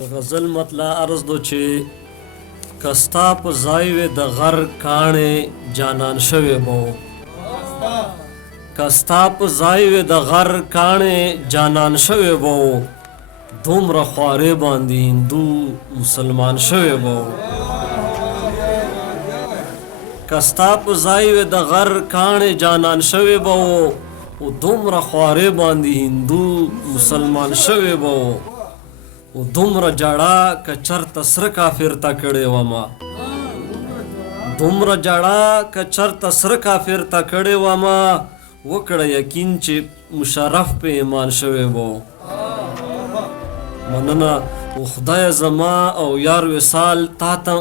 غزل مطلع عرض دو چې کستا په ځای وې د غر کاڼې جانان شوی بو کستا په ځای وې د غر کاڼې جانان شوی بو دومره خوارې باندې هندو مسلمان شوی بو کستا په ځای وې د غر کاڼې جانان شوی بو او دومره خوارې باندې هندو مسلمان شوی بو او دومره جړه که چرته سره کافر تا کړې وما دومره جړه که چرته سره کافر تا کړې وما وکړه یقین چې مشرف په ایمان شوی وو مننه او خدای زما او یار وصال تا ته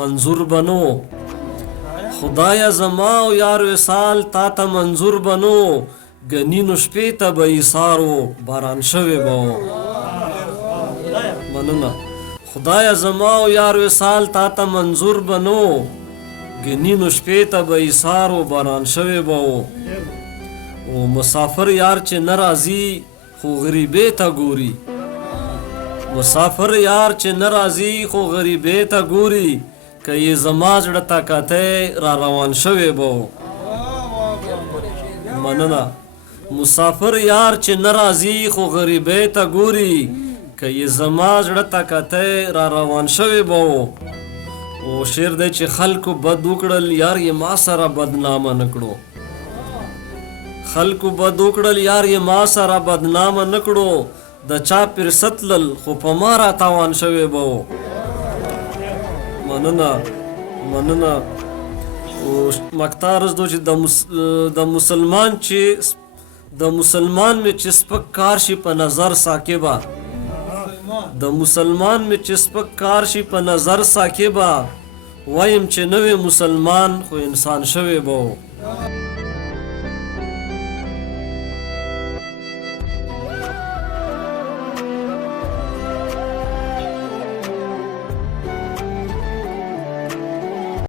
منظور بنو خدای زما او یار وصال تا ته منظور بنو گنینو شپې ته به ایثارو باران شوی وو مننه خدای زما او یار وصال تا ته منظور بنو گنینو شپې ته به ایثارو باران شوی وو او مسافر یار چې نه راځي خو غریبې ته ګوري مسافر یار چې نه راځي خو غریبې ته ګوري که یې زما زړه ته کتی را روان شوی وو مننه مسافر یار چې نه راځي خو غریبې ته ګوري که یې زما زړه ته کتی را روان شوی وو او شعر دی چې خلکو بد وکړل یار یې ما سره بدنامه نه کړو خلکو بد وکړل یار یې ما سره بدنامه نه کړو د چا پیر ستلل خو په ما را تاوان شوی وو مننه مننه او مقطع رسدو چې د مسلمان مې چې سپک کار شي په نظر ساکبه د مسلمان مې چې سپک کار شي په نظر ساکبه وایم چې نوې مسلمان خو انسان شوی وو